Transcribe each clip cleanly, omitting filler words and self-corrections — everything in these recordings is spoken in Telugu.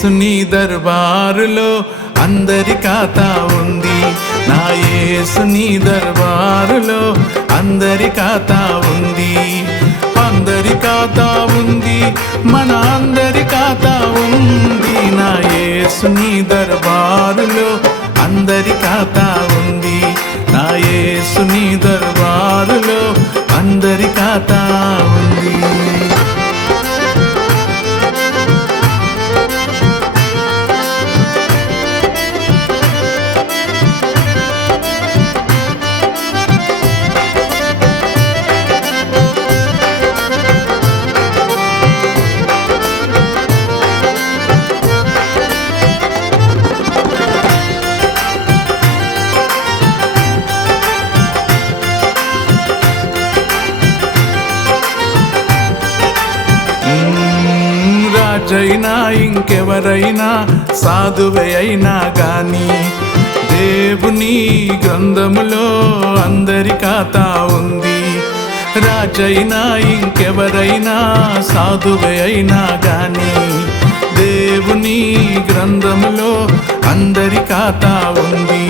యేసుని దర్బారులో అందరి ఖాతా ఉంది. నా యేసుని దర్బారులో అందరి ఖాతా ఉంది. అందరి ఖాతా ఉంది, మన అందరి ఖాతా ఉంది. నా యేసుని దర్బారులో అందరి ఖాతా ఉంది. నా యేసుని దర్బారులో అందరి ఖాతా ఉంది. రాజైనా ఇంకెవరైనా సాధువే అయినా గాని దేవుని గ్రంథములో అందరి ఖాతా ఉంది. రాజైనా ఇంకెవరైనా సాధువే అయినా గాని దేవుని గ్రంథములో అందరి ఖాతా ఉంది.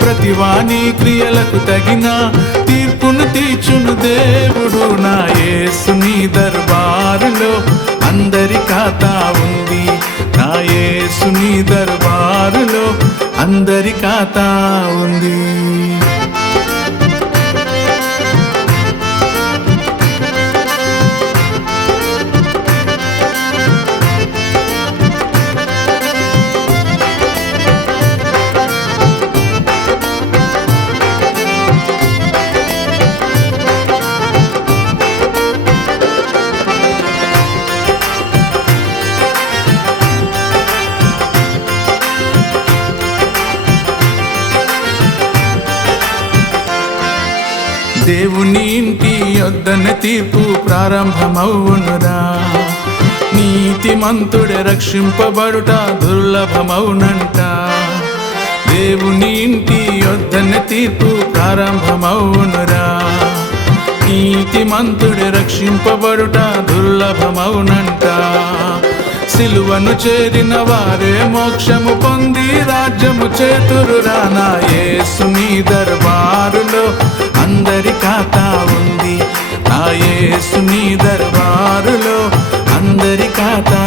ప్రతివాని క్రియలకు తగిన తీర్పును తీర్చును దేవుడు. నా యేసుని దర్బారులో అందరి ఖాతా ఉంది. నా యేసుని దర్బారులో అందరి ఖాతా ఉంది. దేవుని ఇంటి యొద్దన తీర్పు ప్రారంభమవునురా. నీతిమంతుడే రక్షింపబడుట దుర్లభమవునంట. దేవుని ఇంటి యొద్దన తీర్పు ప్రారంభమవునురా. నీతిమంతుడే రక్షింపబడుట దుర్లభమవునంట. సిలువను చేరిన వారే మోక్షము పొంది రాజ్యము చేతురురా. నా యేసుని దర్బారులో అందరి ఖాతా ఉంది. నా యేసుని దర్బారులో అందరి ఖాతా